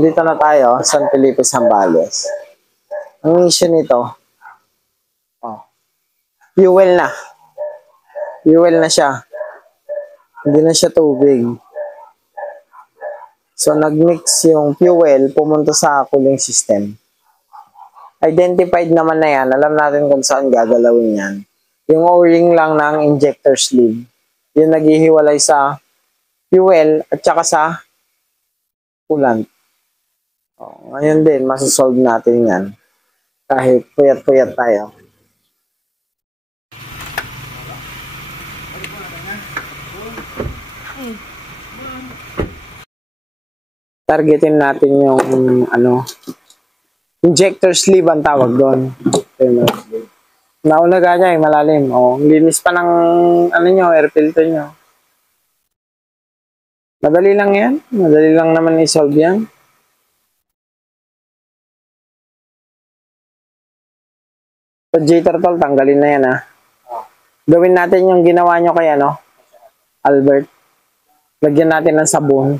Nandito na tayo, San Felipe, Zambales. Ang issue nito, fuel na. Fuel na siya. Hindi na siya tubig. So, nag-mix yung fuel, pumunta sa cooling system. Identified naman na yan. Alam natin kung saan gagalawin yan. Yung O-ring lang ng injector sleeve. Yung naghihiwalay sa fuel at saka sa coolant. Ngayon din, masasolve natin yan. Kahit puyat-puyat tayo. Targetin natin yung injector sleeve ang tawag doon. Nauna niya malalim. Linis pa ng air filter nyo. Madali lang yan. Madali lang naman i-solve yan. Radiator tol, tanggalin na yan Gawin natin yung ginawa nyo kay Albert. Lagyan natin ng sabon.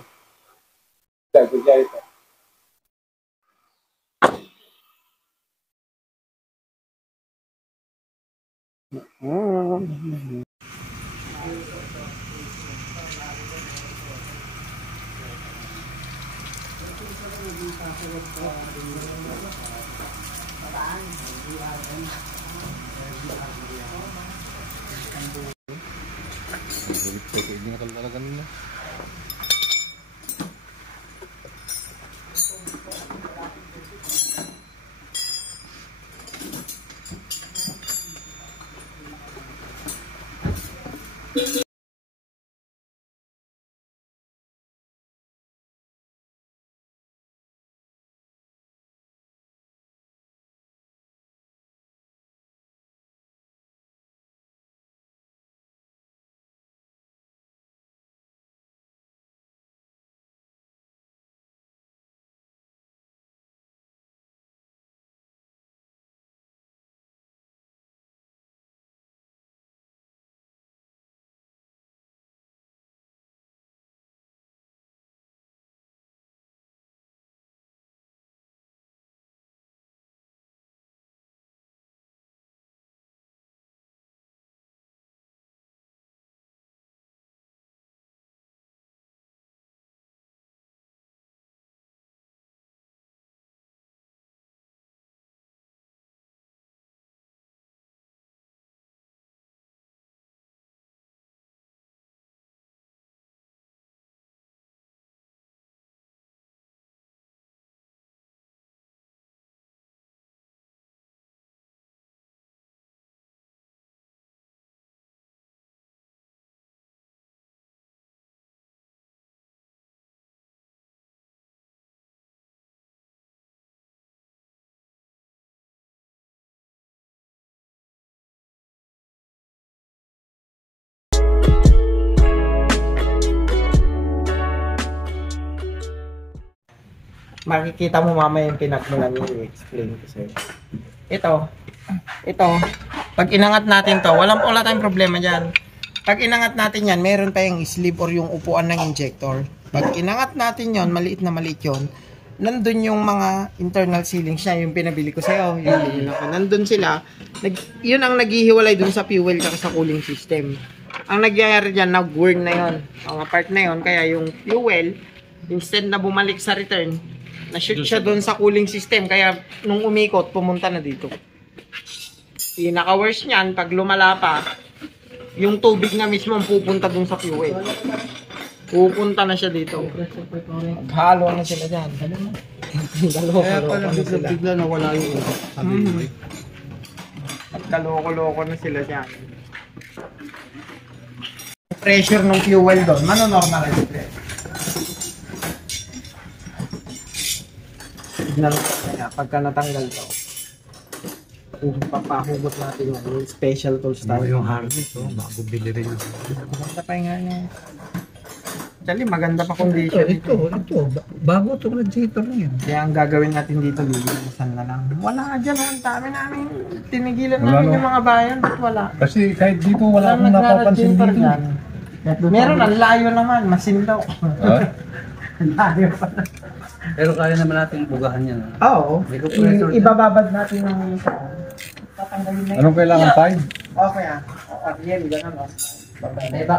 Makikita mo mamaya yung pinagmulan yung i-explain ko sa'yo. Ito, pag inangat natin to, wala tayong problema dyan. Pag inangat natin yan, meron tayong sleeve or yung upuan ng injector. Pag inangat natin yon, maliit na maliit yon, nandun yung mga internal sealings niya, yung pinabili ko sa'yo. Nandun sila, yun ang naghihiwalay dun sa fuel at sa cooling system. Ang nagyayari dyan, nag-worn na yon, mga part na yon, kaya yung fuel, instead na bumalik sa return, na-shoot siya doon sa cooling system, kaya nung umikot, pumunta na dito. Pinaka-worst niyan, pag lumala pa, yung tubig na mismo pupunta doon sa fuel. Pupunta na siya dito. Maghalo na sila dyan. Kaya pala bigla na wala yung kaloko-loko na sila dyan. Pressure ng fuel doon, mano-normalize yung pressure. Tignan natin nga, pagka natanggal to, papahugot natin yan, yung special tools tayo. Yung harness, bago bili rin. Maganda pa nga niya. Actually, maganda pa condition. Ito, bago itong radiator na yan. Kaya ang gagawin natin dito, lilisan na lang. Wala dyan, ang dami namin. Tinigilan namin yung mga bayan, ba't wala? Kasi kahit dito, wala akong napapansin dito. Meron, ang layo naman, masindaw. Pero kaya naman natin bugahan yan. Oo. May compressor dyan. Ibababad natin ng isa. Tatanggalin na yun. Anong kailangan? 5? Okay ah. Yan, ganun. Diba?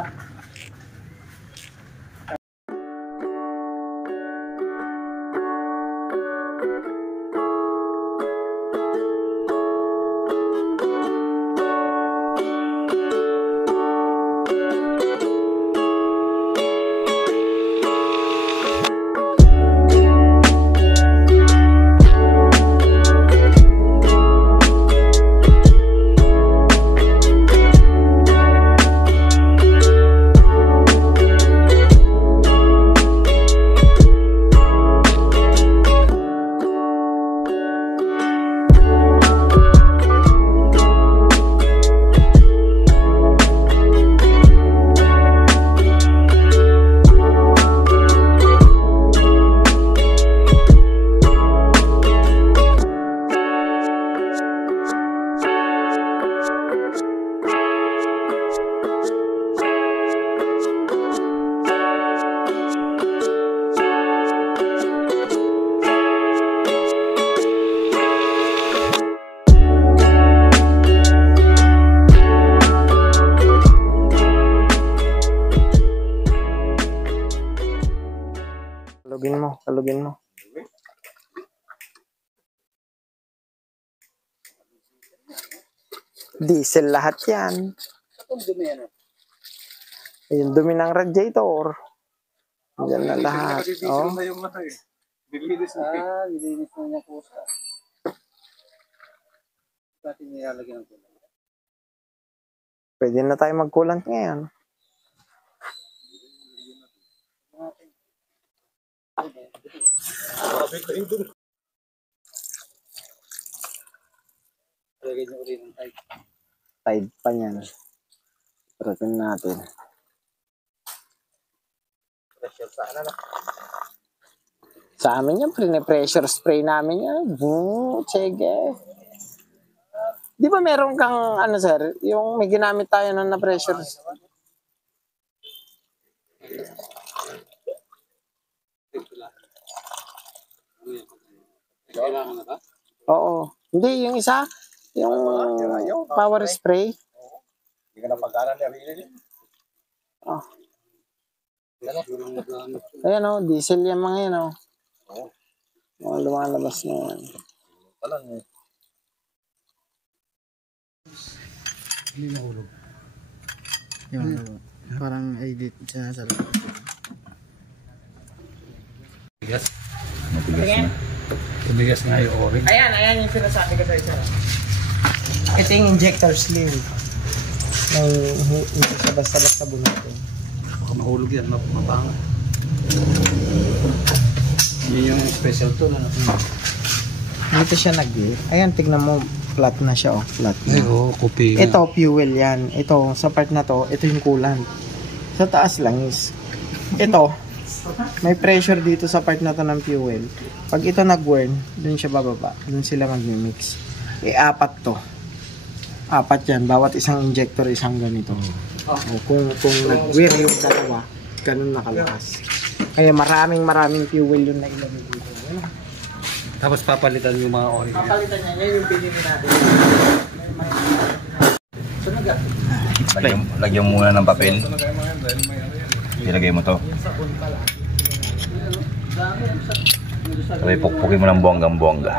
Kalugin mo. Diesel lahat yan. Yung dumi ng radiator. Yan na lahat. Oh. Nilinis na niya po sa. Natin nilalagyan ng kulang. Pwede na tayo magkulant ngayon. Lagyan niyo ulit ng tide. Tide pa niyan. Tratin natin. Pressure sa ano. Sa amin yan, pressure spray namin yan. Sige. Di ba meron kang, ano sir, yung may ginamit tayo nun na pressure? Kailangan na ba? Oo. Hindi, yung isa, yung power spray. Hindi ka na pag-aral niya. Oh. Ayan o, diesel yan mga yan o. Oh, lumalabas na yan. Hindi mahulog. Yung parang edit siya sa likod. Bigas. Matigas na. Tumigas nga yung orange. Ayan yung sinasabi ko sa isa. Ito yung injector sleeve. Hindi siya basta-basta bunutin. Baka mahulog yan, mabango. Yun yung special tool. Dito siya ayan, tignan mo, flat na siya, oh, flat na. Ay, oo, kopi. Ito, fuel yan. Ito, sa part na to, ito yung coolant. Sa taas lang is, ito, may pressure dito sa part na to ng fuel. Pag ito nag-burn, dun siya bababa. Dun sila mag-mix. Apat to. Apat yan. Bawat isang injector, isang ganito. O, kung nag-wear yung dalawa, ganun nakalakas. Kaya maraming fuel yung nailagay dito. Ano? Tapos papalitan yung mga oil. Papalitan niya. Yan yung pinili natin. Lagyan mo muna ng papel. Ilagay mo to. Sabay pukpukin mo ng bonggang-bongga.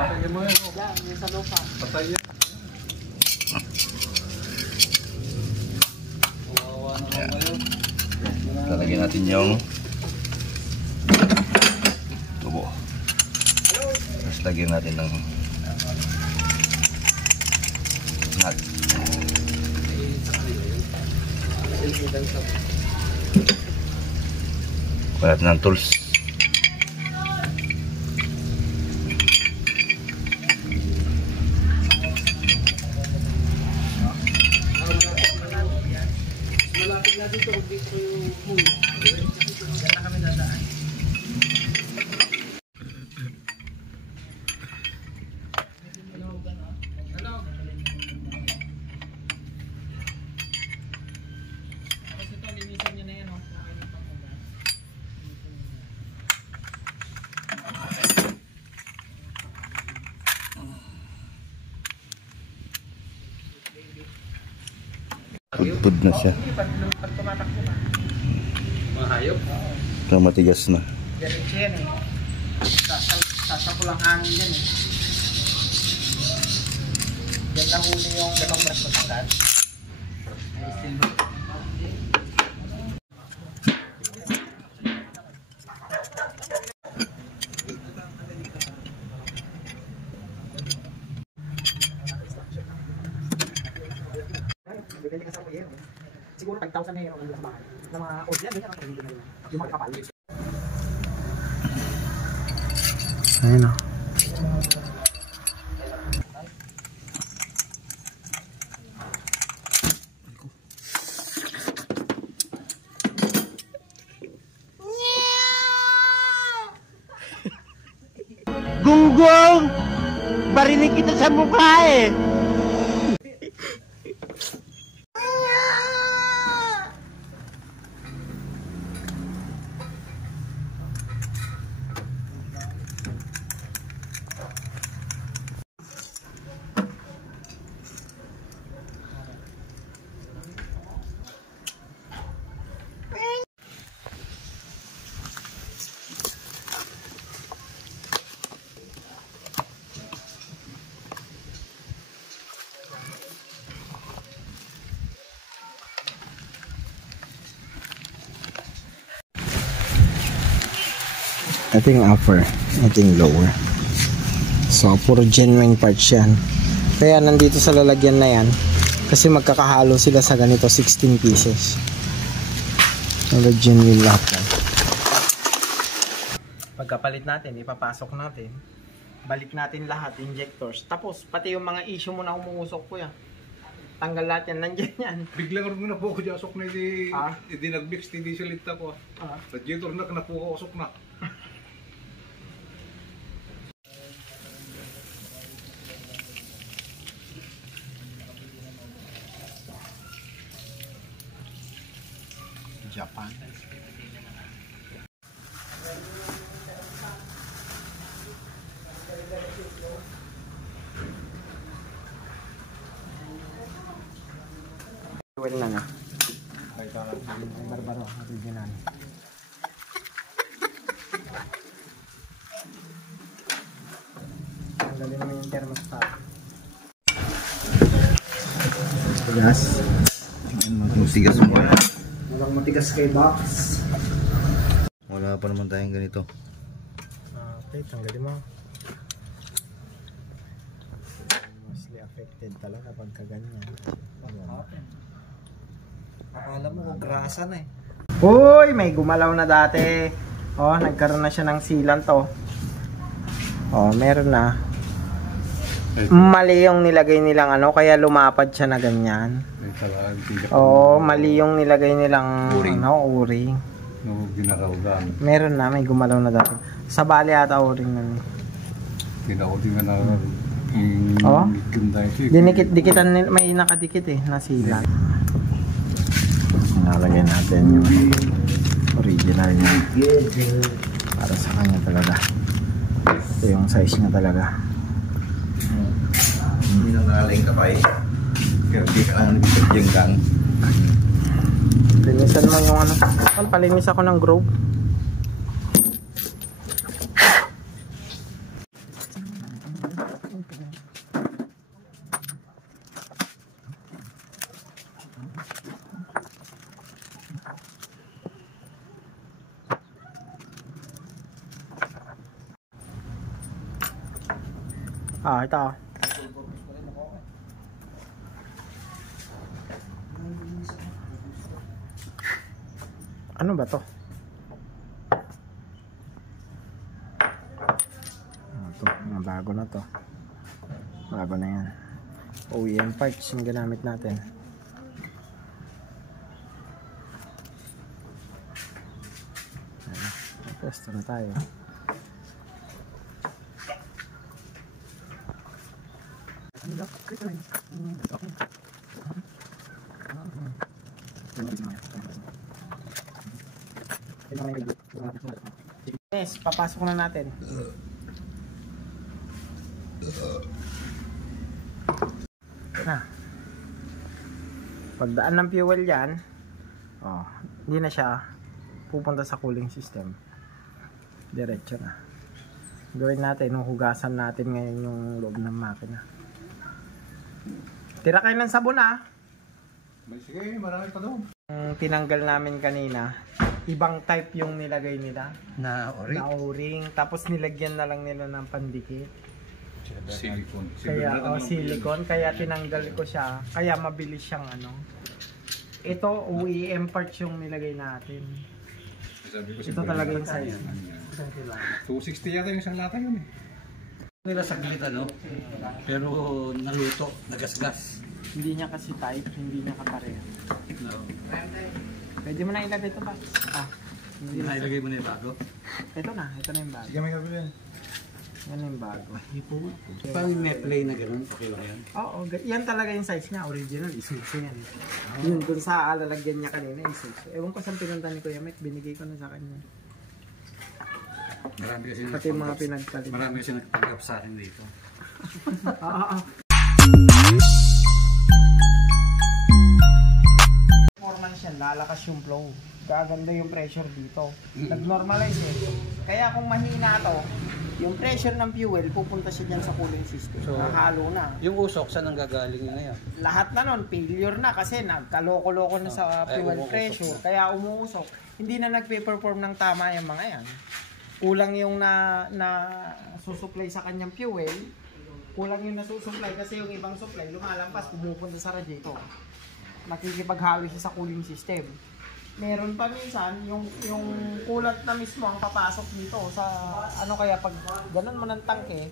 Lalagyan natin yung tubo. Tapos lagyan natin ng nut. Kuha natin ng tools. Pudpud na siya. Pag tumatakbo ka. Mga hayop. Kaya matigas na. Ganun siya yan eh. Sasapulang hangin dyan eh. Yan lang huli yung ganong brush matangkad. Ay, silver. Siguro 5,000 na yun ang mahal. Na mga old yan, ganyan ang pagiging na yun. Yung mga kapal. Ayun o. Gunggong! Barinig kita sa mukha eh! Ito yung upper, ito yung lower. So, puro genuine parts yan. Kaya nandito sa lalagyan na yan, kasi magkakahalo sila sa ganito, 16 pieces. Puro genuine lahat yan. Pagkapalit natin, ipapasok natin. Balik natin lahat, injectors. Tapos, pati yung mga issue mo na umuusok ko yan. Tanggal lahat yan, nandiyan yan. Biglang rin na po ako jasok na Ah? hindi nag-mix, hindi salita ko. Ah. Radiator na po ako usok na. Japan. Well na na. Ay, barbaro, original. Ang galing naman yung thermostat. Tigas. Matigas mo. Walang matigas kay box. Wala pa naman tayong ganito. Okay, tanggalin mo. Mostly affected talaga pagka ganyan. Akala mo kung grasa na eh. Uy, may gumalaw na dati. Oh, nagkaroon na siya ng sealant to. Oh, meron na. Mali yung nilagay nilang ano, kaya lumapad siya na ganyan. Oh, mali yung nilagay nilang o-ring. No, ginaraugan. Meron na, may gumalaw na dati. Sa bali ata o-ring na. Ginautingan na Oh, dinikit-dikitan nila, may nakadikit eh, na sealant. Nalagay natin yung original niya. Para sa kanya talaga. Ito yung size niya talaga. Hindi na nalaing ka pa eh. Pero di ka lang nagbibigyang gang. Linisan mo yung ano. Palinis ako ng Grove. Ah, ito. Ano ba to? Ito, bago na to. Bago na yan. OEM parts yung ginamit natin. Pwesto na tayo. Yes, papasok na natin. Na. Pagdaan ng fuel yan, hindi na siya pupunta sa cooling system. Diretso na. Gawin natin, hugasan natin ngayon yung loob ng makina. Tira kayo ng sabon Sige, marami pa doon. Tinanggal namin kanina, ibang type yung nilagay nila. Na ori? Na o-ring, tapos nilagyan na lang nila ng pandikit. Silicone. Kaya silicone, kaya tinanggal ko siya. Kaya mabilis siyang Ito, OEM parts yung nilagay natin. Ito talaga yung size. 260 yata yung isang lata yun Nila saglit pero naluto, nagasgas. Hindi niya kasi tight, hindi niya kapareha. No. Pwede mo na ilagay ito ba? Hindi na. Nailagay mo na yung bago? Ito na yung bago. Sige, may kabili yan. Yan yung bago. Parang may play na gano'n, okay lang yan? Oo, yan talaga yung size niya, original, isuso yan. Yun, dun sa alalagyan niya kanina, isuso. Ewan ko saan pinunta ni Kuya Mike, binigay ko na sa kanya. Marami kasi Pati yung mga pinagpalit. Marami kasi nagtanggap sa akin dito. Performance yan, lalakas yung flow. Gaganda yung pressure dito. Nag-normalize Kaya kung mahina to, yung pressure ng fuel, pupunta siya dyan sa cooling system. So, halo na. Yung usok, saan ang gagaling na yan? Lahat na nun, failure na kasi nagkaloko-loko na sa fuel pressure. Kaya umuusok. Hindi na nagpe-perform ng tama yung mga yan. Kulang yung na susupply sa kanyang fuel. Kulang yung nasusupply kasi yung ibang supply lumalampas, pumupunta sa radiator. Nakikipaghalo siya sa cooling system. Meron pa minsan yung coolant na mismo ang papasok dito sa kaya pag ganun mo ng tangke,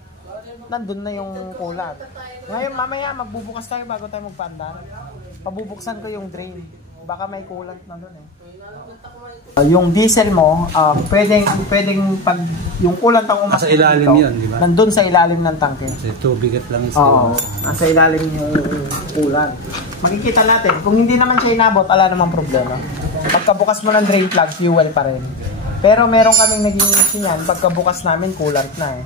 nandun na yung coolant. Ngayon mamaya magbubukas tayo bago tayo magpaandar. Pabubuksan ko yung drain. Baka may coolant na doon yung diesel mo, pwedeng pag yung coolant ang umasok nasa ilalim dito, yun, di ba? nandun sa ilalim ng tangke. Kasi tubigat lang yung Oo, nasa ilalim yung coolant. Makikita natin, kung hindi naman siya inabot, wala namang problema. Pagkabukas mo ng drain plug, fuel pa rin. Pero meron kaming naging issue niyan, pagkabukas namin, coolant na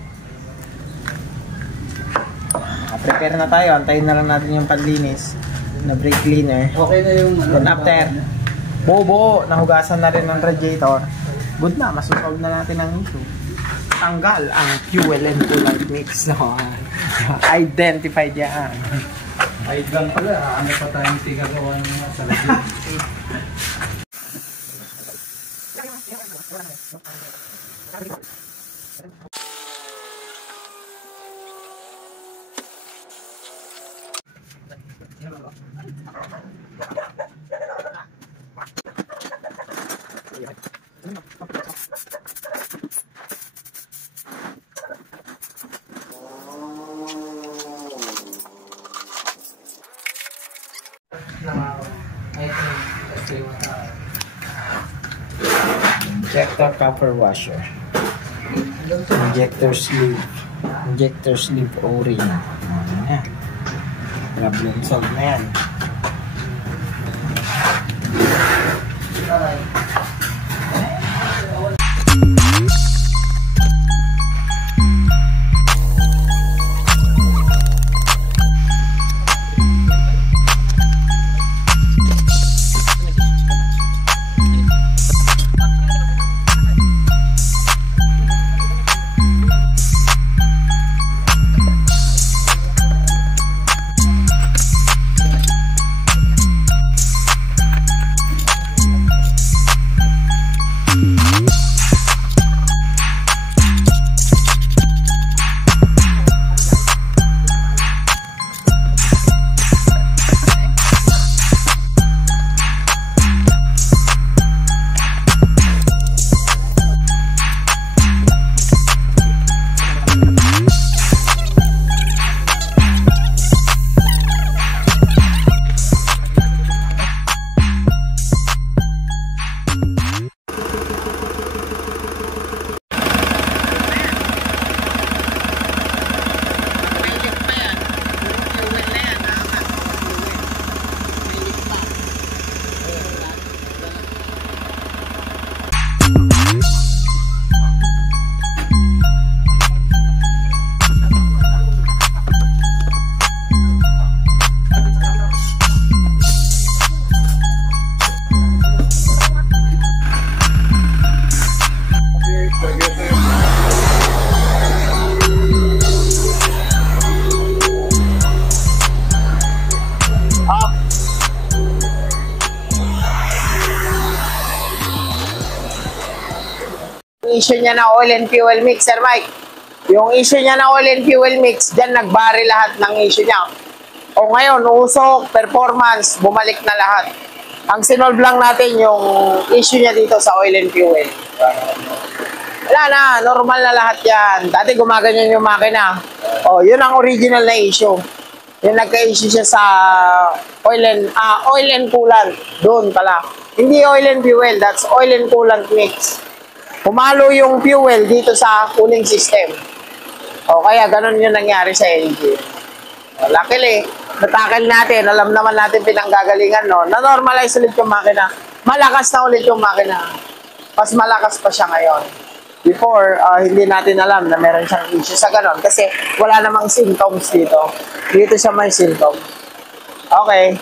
prepare na tayo, antayin na lang natin yung panlinis na brake cleaner. Okay na yung Then after, buo, nahugasan na rin ng radiator. Good na, masusolve na natin ang issue. Tanggal ang fuel and coolant mix. No? Identified yan. ay lang pala, ano pa tayong tigagawa ng sa lagyan. Injector copper washer. Injector sleeve o-ring. Ayan. Problem solved na yan. issue niya na oil and fuel mix, Sir Mike. Yung issue niya na oil and fuel mix, dyan nagbari lahat ng issue niya. O ngayon, usok, performance, bumalik na lahat. Ang sinolve lang natin yung issue niya dito sa oil and fuel. Wala na, normal na lahat yan. Dati gumaganyan yung makina. O, yun ang original na issue. Yung nagka-issue siya sa oil and coolant. Doon pala. Hindi oil and fuel, that's oil and coolant mix. Pumalo yung fuel dito sa cooling system. O kaya ganun yung nangyari sa engine. Luckily, natakil natin, alam naman natin pinanggagalingan, no? Na-normalize ulit yung makina. Malakas na ulit yung makina. Mas malakas pa siya ngayon. Before, hindi natin alam na meron siyang issue sa ganon kasi wala namang symptoms dito. Dito siya may symptom. Okay.